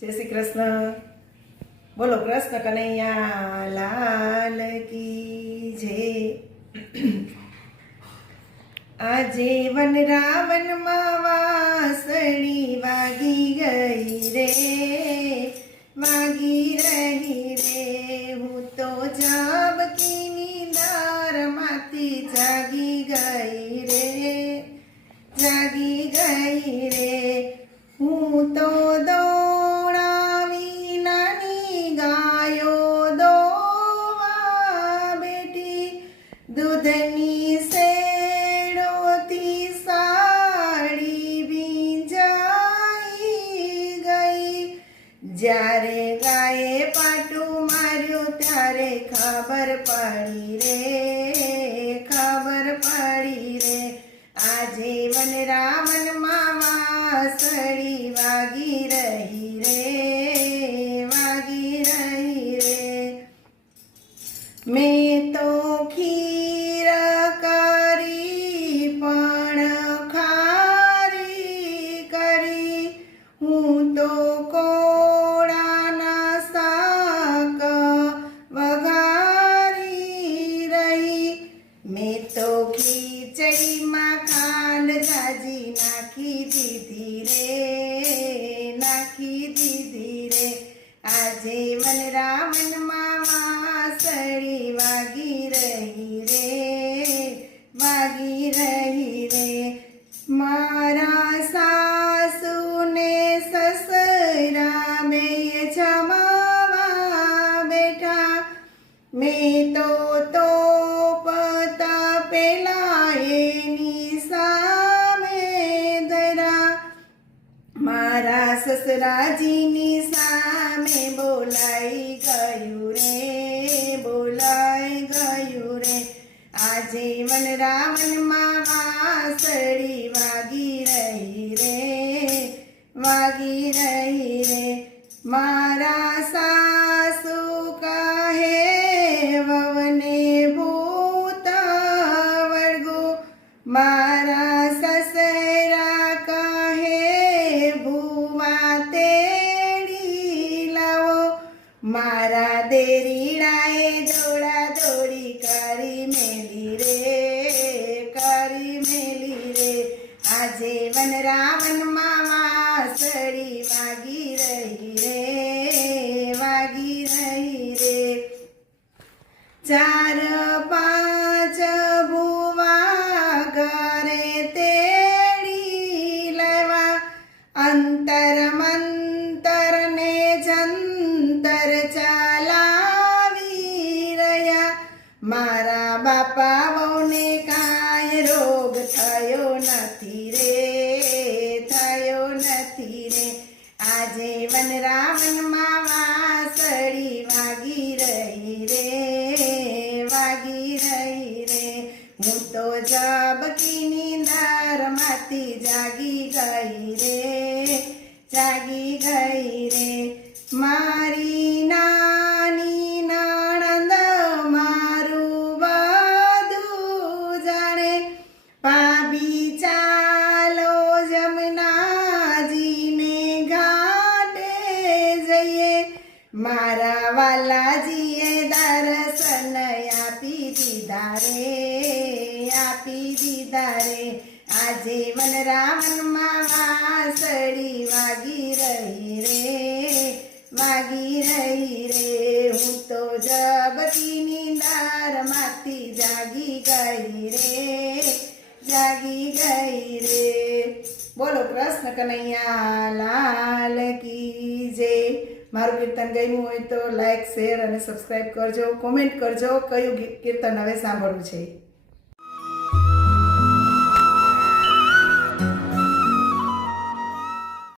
જય શ્રી કૃષ્ણ. બોલો કૃષ્ણ કનૈયા લાલ કી જય. આજે વન રાવણ માં વાસળી વાગી ગઈ રે, વાગી રહી રે. હું તો જાબકીની દારમાંથી જાગી ગઈ રે, જાગી ગઈ રે. હું તો દોડાવી નાની ગાયો દોવા બેઠી, દૂધની શેડોથી સાડી ભીંજાઈ ગઈ. જ્યારે ગાયે પાટું માર્યું ત્યારે ખબર પડી રે, ખબર પડી રે. આજે વન રાવણમાં વાસળી વાગી રહી રે, વાગી રહી રે. મેં તો ખીર કરી પણ ખારી કરી, હું તો કોળાના શાક વઘારી રહી. મેં તો ખીચડીમાં ખાંડ જાજી નાખી દીધી રે, નાખી દીધી રે. આજે વન રાવણમાં વાસળી વાગી રહી રે, વાગી રહી રે. મારા સાસુને સસરા બેય જમાવા બેઠા, મેં તો પેલા એની સામે ધરા. મારા સસરાજીની સામે બોલાઈ ગયું રે, બોલાઈ ગયું રે. આજે વન રાવણમાં વાસળી વાગી રહી રે, વાગી રહી રે. મારા સાસુ કહે વવને ભૂત વળગો, મારા સસરા કહે ભૂવા તેડી લાવો. મારા દેરીડાએ દોડા દોડી કરી મેલી રે, કરી મેલી રે. આજે વન રાવણમાં વાસળી વાગી રહી રે, વાગી રહી રે. ચાર પાંચ ભુવા ઘરે તેડી લેવા, અંતર મંતર ને જંતર ચલાવી રહ્યા. મારા બાપા વહુને કાંઈ રોગ થયો નથી રે, થયો નથી રે. આજે વન રાવણમાં વાસળી વાગી રહી રે, વાગી રહી રે. હું તો જાબકીની દારમાંથી જાગી ગઈ રે, જાગી ગઈ રે. મારી નાની નણંદ મારું બધું જાણે, ભાભી ચાલો જમનાજીને ઘાટે જઈએ. મારા વાલાજીએ દર્શન આપી દીધા રે, આપી દીધા રે. આજે વન રાવણમાં વાસળી વાગી રહી રે, વાગી રહી રે. હું તો જાબકીની દારમાંથી જાગી ગઈ રે, જાગી ગઈ રે. બોલો કૃષ્ણ કનૈયા લાલ કી જય. મારું કીર્તન ગમ્યું હોય તો લાઈક, શેર અને સબસ્ક્રાઈબ કરજો. કોમેન્ટ કરજો કયું કીર્તન હવે સાંભળવું છે.